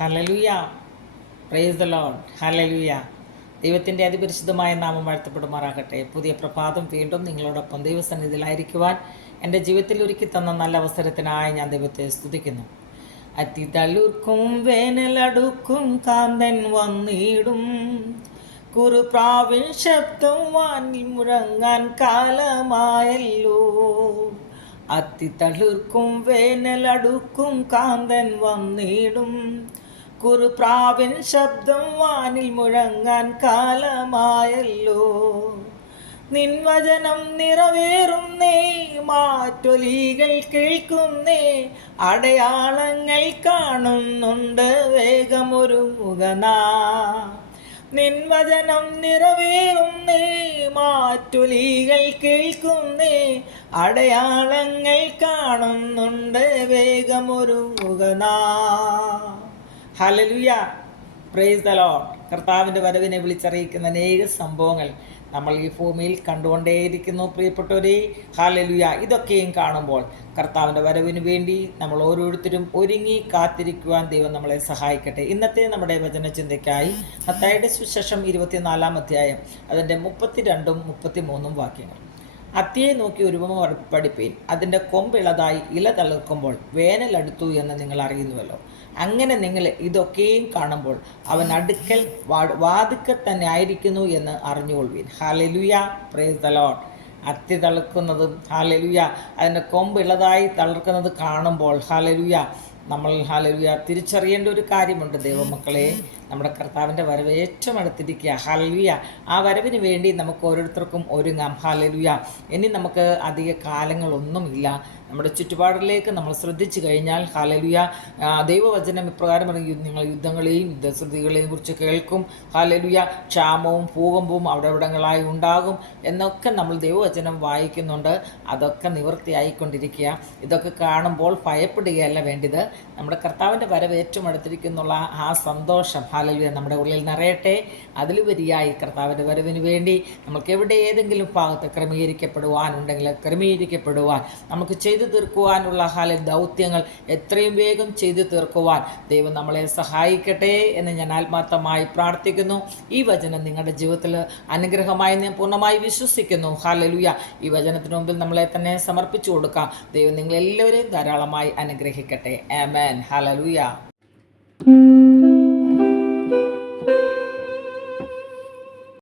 Hallelujah. Praise the Lord. Hallelujah. ദൈവത്തിൻ്റെ അതിപരിശുദ്ധമായ നാമം വാഴ്ത്തപ്പെടുമാറാകട്ടെ. പുതിയ പ്രഭാതം വീണ്ടും നിങ്ങളോടൊപ്പം ദൈവസന്നിധിയിലായിരിക്കുവാൻ എൻ്റെ ജീവിതത്തിൽ ഒരുക്കി തന്ന നല്ല അവസരത്തിനായി ഞാൻ ദൈവത്തെ സ്തുതിക്കുന്നു. അതിതളുർക്കും വേനലടുക്കും കാന്തൻ വന്നിടും, കുറുപ്രാവിൻ ശബ്ദം വാനിൽ മുഴങ്ങാൻ കാലമായല്ലോ. അതിതളുർക്കും വേനലടുക്കും കാന്തൻ വന്നിടും, കുറുപ്രാവിൻ ശബ്ദം വാനിൽ മുഴങ്ങാൻ കാലമായല്ലോ. നിൻവചനം നിറവേറുന്നേ, മാറ്റൊലികൾ കേൾക്കുന്നേ, അടയാളങ്ങൾ കാണുന്നുണ്ട്, വേഗമൊരുങ്ങുക നാം. നിൻവചനം നിറവേറുന്നേ, മാറ്റൊലികൾ കേൾക്കുന്നേ, അടയാളങ്ങൾ കാണുന്നുണ്ട്, വേഗമൊരുങ്ങുക നാം. ഹല്ലേലൂയ. Praise the Lord. കർത്താവിൻ്റെ വരവിനെ വിളിച്ചറിയിക്കുന്ന അനേക സംഭവങ്ങൾ നമ്മൾ ഈ ഭൂമിയിൽ കണ്ടുകൊണ്ടേയിരിക്കുന്നു പ്രിയപ്പെട്ടവരെ. ഹല്ലേലൂയ. ഇതൊക്കെയും കാണുമ്പോൾ കർത്താവിൻ്റെ വരവിന് വേണ്ടി നമ്മൾ ഓരോരുത്തരും ഒരുങ്ങി കാത്തിരിക്കുവാൻ ദൈവം നമ്മളെ സഹായിക്കട്ടെ. ഇന്നത്തെ നമ്മുടെ വചനചിന്തയ്ക്കായി മത്തായിയുടെ സുവിശേഷം 24-ാം അധ്യായം അതിൻ്റെ 32-ഉം 33-ഉം വാക്യങ്ങൾ. അത്തിയെ നോക്കി ഒരു ഉപമ പഠിപ്പീൻ. അതിൻ്റെ കൊമ്പിളതായി ഇല തളിർക്കുമ്പോൾ വേനലടുത്തു എന്ന് നിങ്ങൾ അറിയുന്നുവല്ലോ. അങ്ങനെ നിങ്ങൾ ഇതൊക്കെയും കാണുമ്പോൾ അവൻ അടുക്കൽ വാതിക്കൽ തന്നെ ആയിരിക്കുന്നു എന്ന് അറിഞ്ഞുകൊള്ളുവീൻ. ഹല്ലേലൂയ. Praise the Lord. അത്തി തളിർക്കുന്നതും ഹല്ലേലൂയ അതിൻ്റെ കൊമ്പിളതായി തളിർക്കുന്നത് കാണുമ്പോൾ ഹല്ലേലൂയ നമ്മൾ ഹല്ലേലൂയ തിരിച്ചറിയേണ്ട ഒരു കാര്യമുണ്ട് ദൈവമക്കളെ. നമ്മുടെ കർത്താവിൻ്റെ വരവ് ഏറ്റവും അടുത്തിരിക്കുക. ഹല്ലേലൂയ. ആ വരവിന് വേണ്ടി നമുക്ക് ഓരോരുത്തർക്കും ഒരുങ്ങാം. ഹല്ലേലൂയ. ഇനി നമുക്ക് അധിക കാലങ്ങളൊന്നുമില്ല. നമ്മുടെ ചുറ്റുപാടിലേക്ക് നമ്മൾ ശ്രദ്ധിച്ചു കഴിഞ്ഞാൽ ഹല്ലേലൂയ ദൈവവചനം ഇപ്രകാരം പറയും, നിങ്ങൾ യുദ്ധങ്ങളെയും യുദ്ധശ്രുതികളെയും കുറിച്ച് കേൾക്കും. ഹല്ലേലൂയ. ക്ഷാമവും ഭൂകമ്പവും അവിടെവിടങ്ങളായി ഉണ്ടാകും എന്നൊക്കെ നമ്മൾ ദൈവവചനം വായിക്കുന്നുണ്ട്. അതൊക്കെ നിവൃത്തിയായിക്കൊണ്ടിരിക്കുക. ഇതൊക്കെ കാണുമ്പോൾ ഭയപ്പെടുകയല്ല വേണ്ടത്. നമ്മുടെ കർത്താവിൻ്റെ വരവ് ഏറ്റവും അടുത്തിരിക്കുന്നുള്ള ആ സന്തോഷം ഹല്ലേലൂയ നമ്മുടെ ഉള്ളിൽ നിറയട്ടെ. അതിലുപരിയായി കർത്താവിൻ്റെ വരവിന് വേണ്ടി നമുക്ക് എവിടെ ഏതെങ്കിലും ഭാഗത്ത് ക്രമീകരിക്കപ്പെടുവാനുണ്ടെങ്കിൽ ക്രമീകരിക്കപ്പെടുവാൻ, നമുക്ക് ചെയ്തു തീർക്കുവാനുള്ള ദൗത്യങ്ങൾ എത്രയും വേഗം ചെയ്തു തീർക്കുവാൻ ദൈവം നമ്മളെ സഹായിക്കട്ടെ എന്ന് ഞാൻ ആത്മാർത്ഥമായി പ്രാർത്ഥിക്കുന്നു. ഈ വചനം നിങ്ങളുടെ ജീവിതത്തിൽ അനുഗ്രഹമായി ഞാൻ പൂർണ്ണമായി വിശ്വസിക്കുന്നു. ഹല്ലേലൂയ. ഈ വചനത്തിന് മുമ്പിൽ നമ്മളെ തന്നെ സമർപ്പിച്ചു കൊടുക്കാം. ദൈവം നിങ്ങളെല്ലാവരെയും ധാരാളമായി അനുഗ്രഹിക്കട്ടെ. ആമേൻ. ഹല്ലേലൂയ.